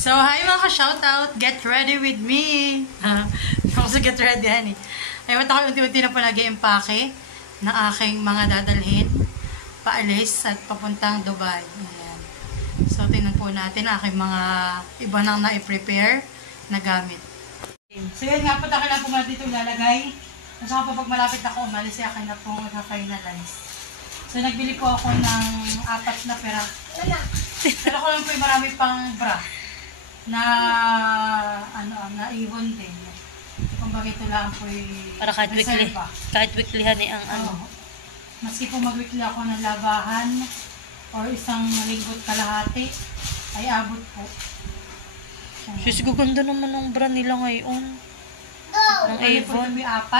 So, hi mga ka-shoutout! Get ready with me! Ako get ready, honey. Ayun, ako unti-unti na po nag-i-empake ng aking mga dadalhin paalis at papuntang Dubai. Ayan. So, tingnan po natin aking mga iba nang na-prepare na gamit. So, yun nga po, akin na po nga dito ilalagay. At saka po pag malapit ako umalis, akin na po mag-finalize. So, nagbili po ako ng 4 na pera. Pero ko lang po yung marami pang bra na na-iwan din. Kung bakit ito lang po yung para kahit weekly honey ang ano. Maski po mag-weekly ako ng labahan or isang linggo't kalahati, ay abot po. Sus, gaganda naman ng brand nila ngayon. Ng Avon. May 4.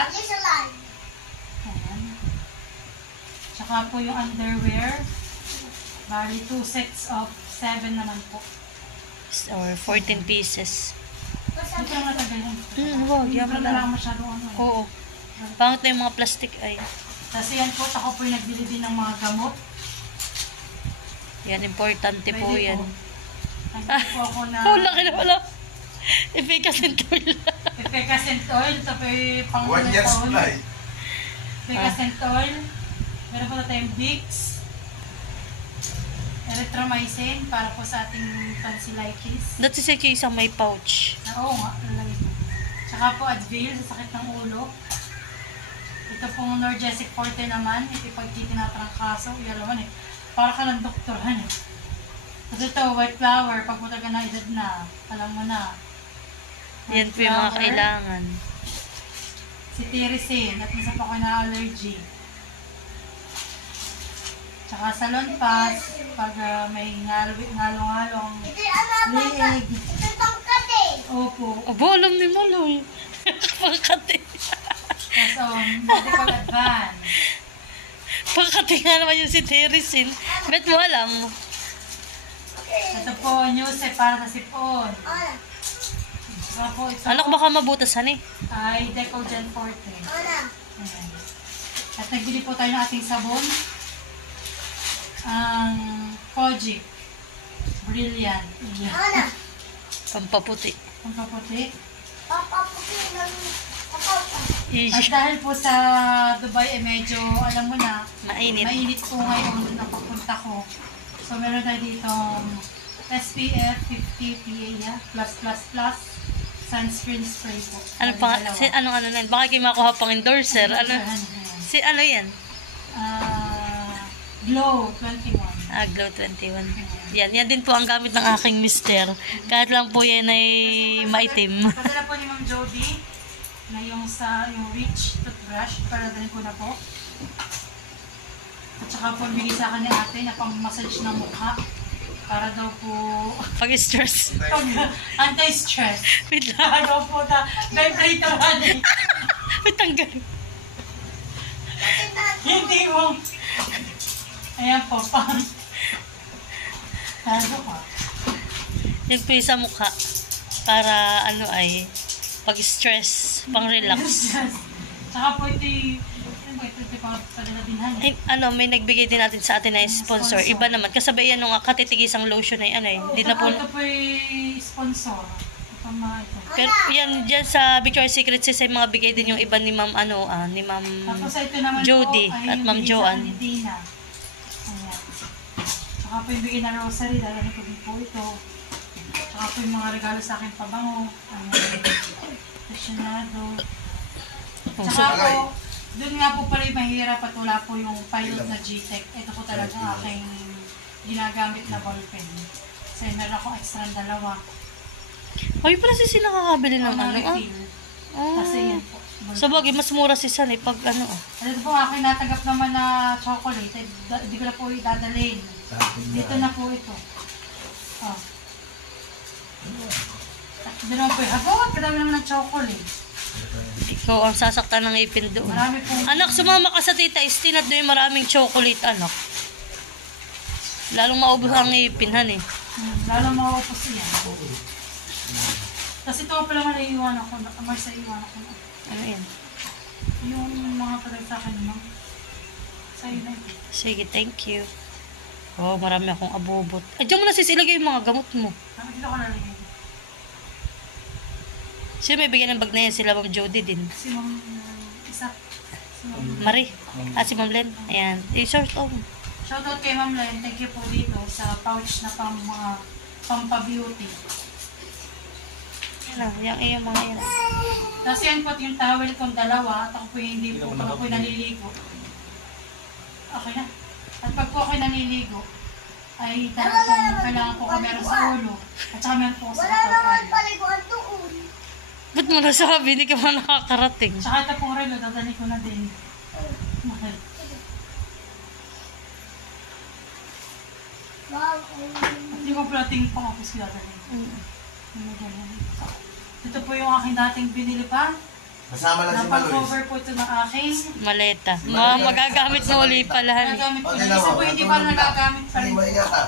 Ayan. Tsaka po yung underwear. Bali 2 sets of 7 naman po. Or 14 pieces. Ito lang natagalan. Wag, yaman na lang lang. masyado ano. Oo. Pangit na yung mga plastic ay. Kasi yan po, ako po yung nagbili din ng mga gamot. Yan, importante po Pwede yan. Nagbili po ako na Laki na wala. Efficacy oil. Efficacent oil. Ito po yung pang 1 year supply. Efficacent oil. Meron po na tayong Vicks. Erythromycin para po sa ating tonsillitis. Dati sa isang may pouch. Oo nga, lalagay po. Tsaka po Advil sa sakit ng ulo. Ito pong Norgesic Forte naman. Ito pag tinatrangkaso. Yan naman eh. Para ka ng doktoran eh. Tapos ito, white flower. Pag mataga na edad na, alam mo na. Yan po yung mga kailangan. Cetirizine. At isa pa ko na allergy. Tsaka salon pass, pag may ngalong-ngalong liig. Opo. Abo, alam ni Maloy. Pangkati. Tapos, medical advance. Pangkati nga naman yung si Teresin. Bet mo alam. Ito po, Nuse para sa sipon. Saka po ito Anak, baka mabutasan eh. ay Decogen Forte. Ayan. At nagbili po tayo ng ating sabon. Ang Kojic Brilliant. Ayan. Pampaputi. Ang paputi. At Easy. dahil po sa Dubai, medyo, alam mo na, Mainit. mainit po ngayon ang papunta ko. So, meron tayo dito SPF 50 PA+++, sunscreen spray po. Ano pa? Anong ano na? Baka kayo makuha pang endorser. Ano? Ano yan? Glow 21. Glow 21. Yan din po ang gamit ng aking mister. Kahit lang po yan ay maitim. Padala po ni Ma'am Jody na yung Rich toothbrush. Padala ko na po. At saka po bigay sa akin ni ate na pang-massage ng mukha. Para daw po Pag-stress. anti-stress. Wait lang. Para daw po na vibrator honey. Wait, tanggal. Hindi mo. Ayan po, pang. Tado ka. Yung po yung sa mukha. Para ano ay pag-stress, pang-relax. Saka po ito yung padala din honey. Ay, may nagbigay din natin sa atin na sponsor. Iba naman. Kasabay yan nung katitigisang lotion ay hindi na po. Ito po yung sponsor. Ito mga ito. Pero yan, dyan sa Victoria's Secret sa mga bigay din yung iba ni Ma'am ni Ma'am Tapos ito naman Jody po ay at yung Ma'am bigay sa Joanne. akin ni Dina. Ayan. Saka po yung bigay na rosary, dahil ko din po ito. Saka po yung mga regalo sa akin pabango. Ayan. Aficionado. Saka po, doon nga po pala yung mahirap at wala po yung pilot na G-Tech. Ito po talaga ang aking ginagamit na ballpen. Kasi meron akong extra 2. Ay, pala si sila kakabili ng ano. refill. Kasi yan po. Sa bagay, mas mura si San pag ano. Ito po aking natanggap naman na chocolate. Hindi ko na po idadalhin. Dito na po ito. Oh. Dito naman po yung habawat. Kadami naman ng chocolate. Ikaw ang sasaktan ng ipin doon. Marami po. Anak, sumama ka sa Tita Estin at doon maraming chocolate, anak. Lalong maubos ang ipin, eh. Lalong makaupos yan. Kasi ito pala man naiiwan ako. Marsa iiwan ako. Ano yan? Yung mga kadal sa akin naman. Sa'yo na ito. Sige, thank you. Oh, marami akong abubot. Ay, diyan mo na sis ilagay yung mga gamot mo. Dito ko nalagay. Sino may bigyan ng bag na yan? Sila Ma'am Jody din. Si Ma'am, isa. Si Ma'am. Marie. At si Ma'am Len. Ayan. I-sort on. Shoutout kay Ma'am Len. Thank you po dito sa pouch na pang mga pampa-beauty. Yan yung mga yan. Tapos yan po yung towel kong dalawa at ako po hindi po pag ako'y naliligo. Okay na. At pag po ako'y naliligo, ay talagang kailangan po meron sa ulo at saka meron po sa katawan. Ba't mo nasabi? Hindi ka ba nakakarating? Tsaka ito pong relo, dadali ko na din. Okay. At yung plating pang ako sila dadali. Ito po yung aking dating binili pa. Kasama lang si Maloy. Napag-cover po ito ng aking Maleta. Mga magagamit mo ulit pala. nagagamit ko. Isa po hindi pa nagagamit pa rin. Hindi maiyak ka.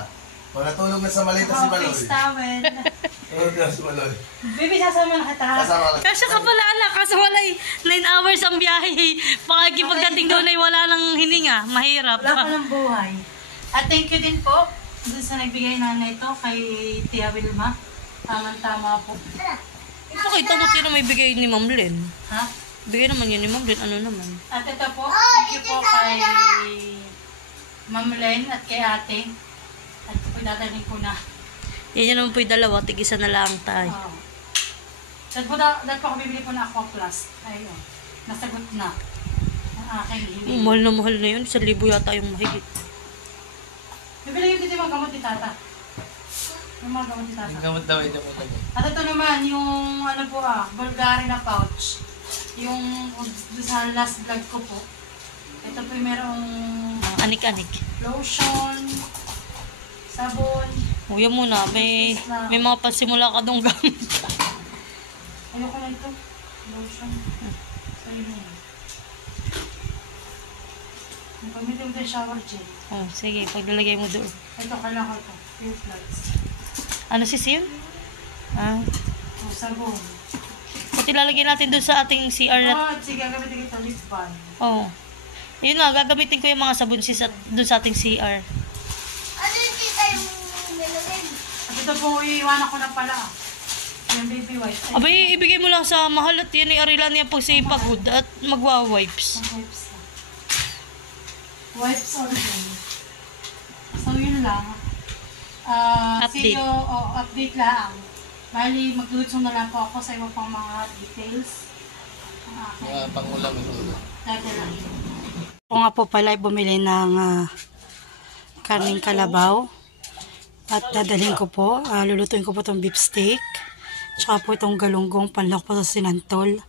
Pag natulog na sa malita si Maloy. Face towel. Tulog na si Maloy. Baby, sasama na kita. Kasama lang. Kasi ka pala anak, kasi wala 9 hours ang biyahe. Pagkipagdating doon ay wala nang hininga. Mahirap. Wala pa ng buhay. At thank you din po dun sa nagbigay na ito kay Tia Wilma. Tama-tama po. Pakita mo sino may bigay ni Ma'am Len. Ha? Bigay naman yun ni Ma'am Len. Ano naman? At ito po, thank you po kay Ma'am Len at kay ate. At ito po dadalhin ko na. Yan naman po yung dalawa. Tig-isa na lang tayo. Dahil po ako bibili po na Aqua Plus. Ayun. Nasagot na. Ang aking hinihingi. Mahal na yun. 1,000 yata yung mahigit. Bibili yung dito mga gamot ni Tata. Yung mga gamot ni Tata. Yung gamot daw ito mo tayo. At ito naman, yung ano po Bulgari na pouch. Yung sa last vlog ko po. Ito po yung merong Anik-anik. lotion, sabon. Huwag muna. May mga pasimula ka dong gamit. Ayoko na ito. Lotion. So yun. Pagmitin mo yung shower gel. Oh, sige. Paglalagay mo doon. Ito, kailangan ko. Pure floods. Ano si Sion? Ah. O, sabon. Pati lalagay natin doon sa ating CR na. Sige, gagamitin kita lip balm. Oh. Yun na, gagamitin ko yung mga sabon doon sa ating CR. Ano yung kita yung nilagay? At ito po, iiwanan ko na pala. Yung baby wipes. Ay, Abay, ibigay mo lang sa mahal at yan ay arilan niya pag si pagod at magwa-wipes. ang wipes na. Wipes organ. So, yun lang. Update. Update lang. Bali, magluluto na lang po ako sa iba pang mga details. Ang aking Mga pangulam ito. dadala. Ako nga po pala ay bumili ng karning kalabaw. At dadalhin ko po, lulutuin ko po itong beef steak. Tsaka po itong galunggong panlok po sa sinantol.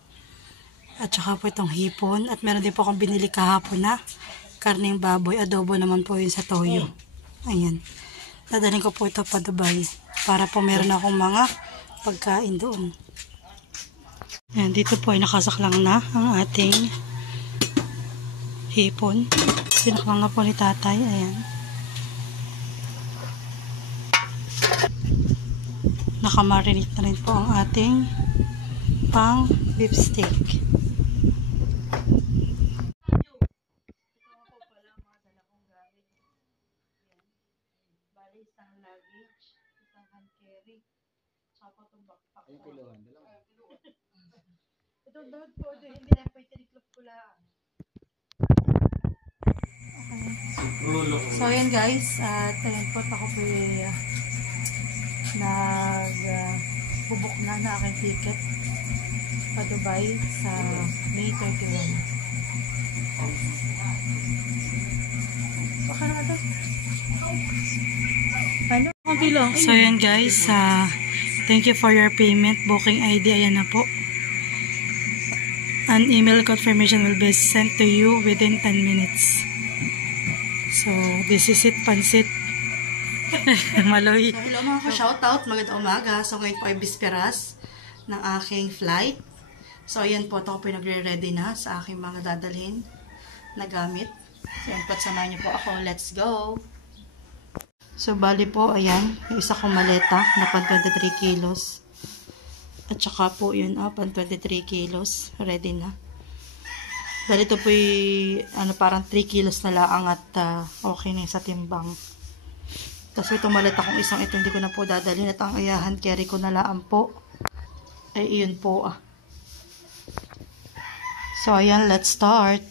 At tsaka po itong hipon. At meron din po akong binili kahapon na karning baboy. Adobo naman po yun sa toyo. Ayan. Dadalhin ko po ito pa Dubai. Para po meron akong mga pagkain doon. Ayan, dito po ay nakasaklang na ang ating hipon. Sinaklang na po ni tatay. Ayan. Nakamarinate na rin po ang ating pang beef steak. Ito daw po, hindi na po itiniklop ko lang. So ayan guys, at ayan po ako po bubuk na aking ticket pa Dubai sa May 31. Baka na ito. Paano? Kunti lang. So ayan guys, thank you for your payment. Booking ID, ayan na po. An email confirmation will be sent to you within 10 minutes. So, this is it, pansit. Maloy. So, hello mga ka-shoutout, magandang umaga. So, ngayon po ay bisperas ng aking flight. So, ayan po, ito ko po nagre-ready na sa aking mga dadalhin na gamit. So, ayan po, samahan niyo po ako. Let's go! So, bali po, ayan, yung isa kong maleta na pan 23 kilos. At saka po yun, pan 23 kilos. Ready na. Dahil ito po parang 3 kilos na lang at okay na sa timbang. Tapos itong maleta kong isang ito, hindi ko na po dadalhin at ang ayahan, carry ko na lang po. Ay, iyon po So, ayan, let's start.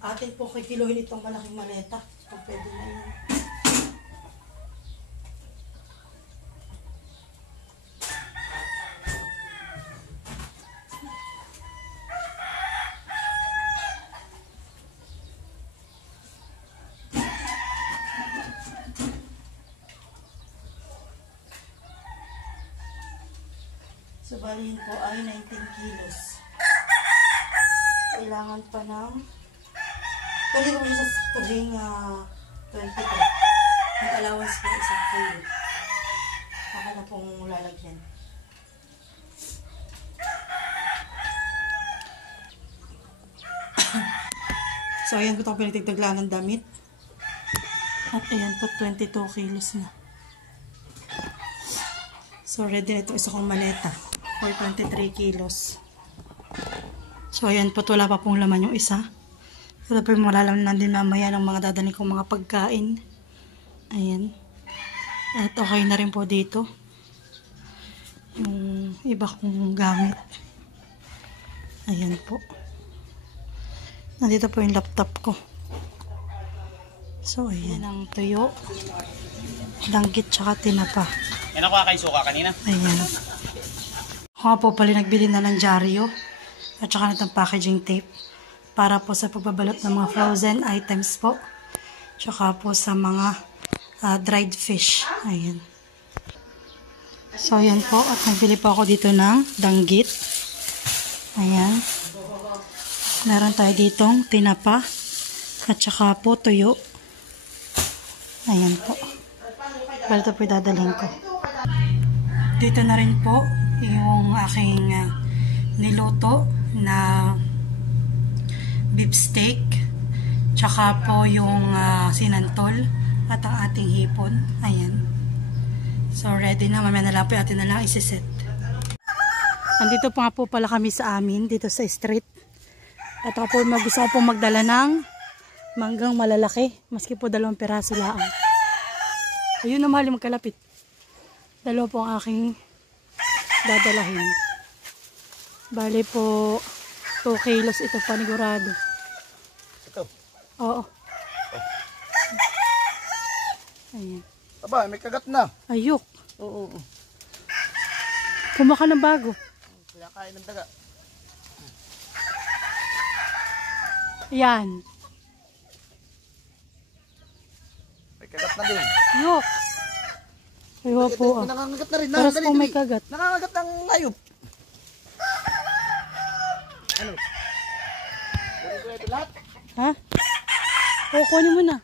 Atin po kikiluhin itong malaking maleta. Kung pwede na yun. So, bali yun po ay 19 kilos. Kailangan pa ng pwede ko sa tuwing 22. May allowance po isang kilo. Ako na pong lalagyan. So, ayan po itong pinagtigtaglaan ng damit. At ayan po, 22 kilos na. So, ready na ito isa kong maleta. For 23 kilos. So, ayan po, wala pa pong laman yung isa. Wala pa yung malalaman din mamaya ng mga dadaling kong mga pagkain. Ayan. At okay na rin po dito. Yung iba kong gamit. Ayan po. Nandito po yung laptop ko. So, ayan ang tuyo. Danggit tsaka tinapa. Yan ako kay suka kanina. Ayan. Ako po pala nagbili na ng dyaryo. At saka nitong packaging tape. Para po sa pagbabalot ng mga frozen items po. Tsaka po sa mga dried fish. Ayan. So, ayan po. At nagbili po ako dito ng danggit. Ayan. Meron tayo ditong tinapa. At saka po tuyo. Ayan po. Well, ito po dadalhin ko. Dito na rin po yung aking niluto na beef steak. Tsaka po yung sinantol at ang ating hipon. Ayan. So, ready na. Mamaya na lang po atin na lang isiset. Andito pa nga po pala kami sa amin, dito sa street. At ako po gusto ko po magdala ng manggang malalaki. Maski po 2 piraso lang. Ayun na mahal yung magkalapit. 2 po ang aking dadalahin. Bali po 2 kilos ito panigurado. Ito. Oo. Ayan. Aba, may kagat na. Ayok. Oo. Kumaka ng bago. Kaya kain ng daga. Ayan. May kagat na din. Ayok. Ayok po ah. Nangangagat na rin. Paras po may kagat. Nangangagat ng ayop. Ano? Kunin ko ito lahat. Ha? O, kunin mo na.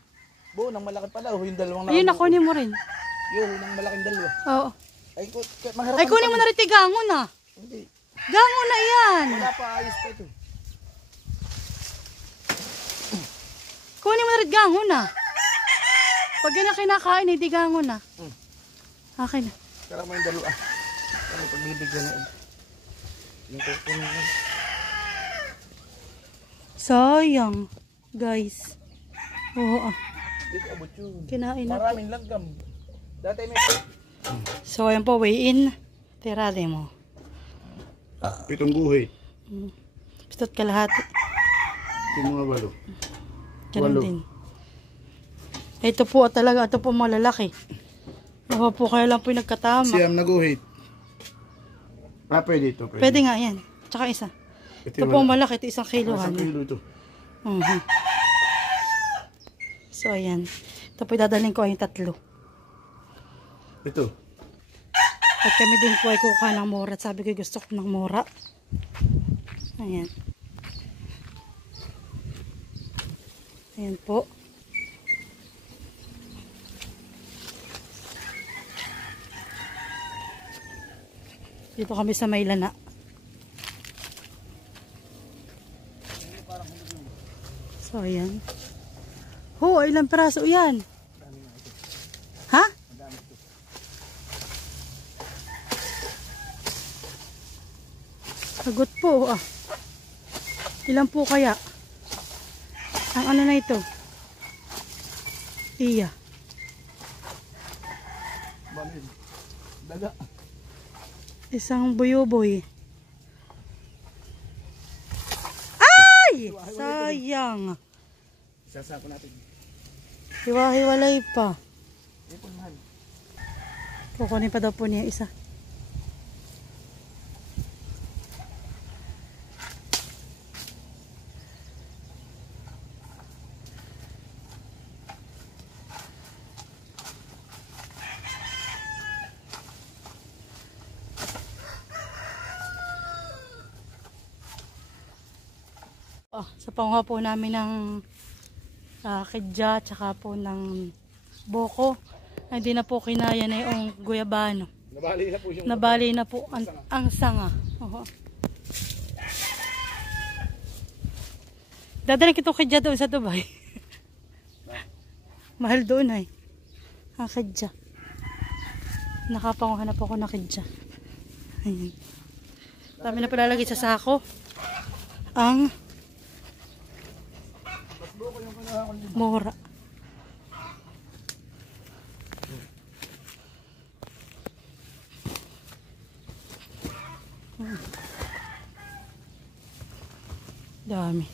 Buo, nang malaki pala. Yung dalawang Ayun, nakunin mo rin. Yun, nang malaking dalawa. Oo. Ay, mangharap. Ay, kunin mo na rin tigangon ah. Hindi. Gangon na yan. Wala pa, ayos pa ito. Kunin mo na rin gangon ah. Pag yan na kinakain, hindi gangon ah. Akin na. Karang mo yung dalawa. Ano, pagbibigyan na ito. Yung kukunin mo. Sayang. Guys. Oo ah. Dito abot yun. Kinain na po. Maraming langgam. Dati may... So, ayan po, weigh in. Tirade mo. 7 guhit. Pistot kalahati. Yung mga 8. Ganun din. Ito po talaga, ito po malalaki. Baka po kaya lang po yung nagkatama. Siyam na guhit. Pwede ito. Pwede nga yan. Tsaka isa. Ito po malaki, ito 1 kilohan. 1 kilo ito. So, ayan. Ito po dadalhin ko ay 3. Ito. At kami din po ay kukuha ng mura. At sabi ko gusto ko ng mura. Ayan. Ayan po. Dito kami sa Maylana. So, ayan. Oh, ilang peraso yan? Ha? Sagot po, ah. Ilan po kaya? Ang ano na ito? Iya. Daga. Isang buyoboy. Ay! Sayang. Sasako natin. Hiwa-hiwalay pa. Kukunin pa daw po niya isa. Sa panguha po namin ng kidya tsaka po ng boko, ay hindi na po kinaya na yung guyabano. Nabali na po siyang Nabali na po ang sanga. Oo. Dadalhin kitong kidya doon sa Dubai. Mahal doon ay. Ang kidya. Nakapanguha na po ako ng kidya. Ayan. Dami na palalagay sa sako. Ang mura. Dami.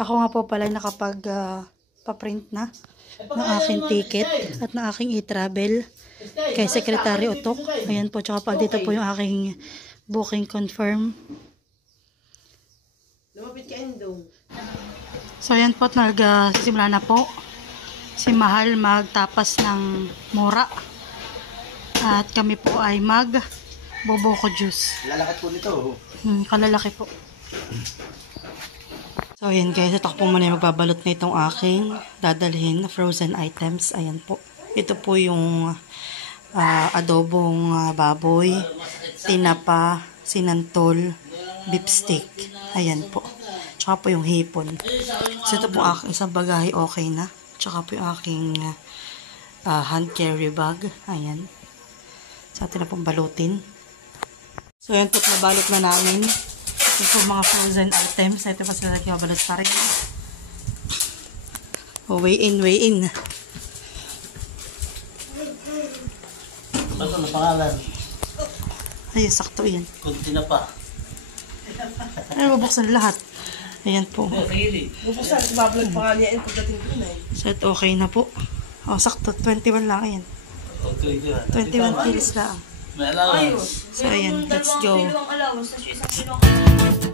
Ako nga po pala nakapag pa-print na ng aking ticket at ng aking e-travel kay Secretary Utok. Ayan po, tsaka pa dito po yung aking booking confirm. So ayan po, nagsisimula na po si Mahal magtapas ng mura at kami po ay mag-boboko juice. lalakad po nito. Kalalaki po. So ayan guys, ito po muna yung magbabalot na itong aking dadalhin na frozen items. Ayan po. Ito po yung adobong baboy, tinapa, sinantol, beef steak. Ayan po. Tsaka po yung hipon. So ito po aking isang bagahe, okay na. Tsaka po yung aking hand carry bag. Ayan. So atin na pong balutin. So ayan po, nabalot na namin. Ito po mga frozen items. Ito pa sila nagkabalot pa rin. Oh, weigh in, weigh in. Ano na pangalan? Ay, sakto yan. Kunti na pa. Ay, mabuksan lahat. Ayan po. Bubuksan, ibablog pa nga niya yung pagdating ko na eh. So, ito okay na po. Oh, sakto. 21 lang. Ayan. Okay, yan. 21 kilos lang. May allowance. So, ayan. Let's go. Dalawang allowance, tapos isang kilo.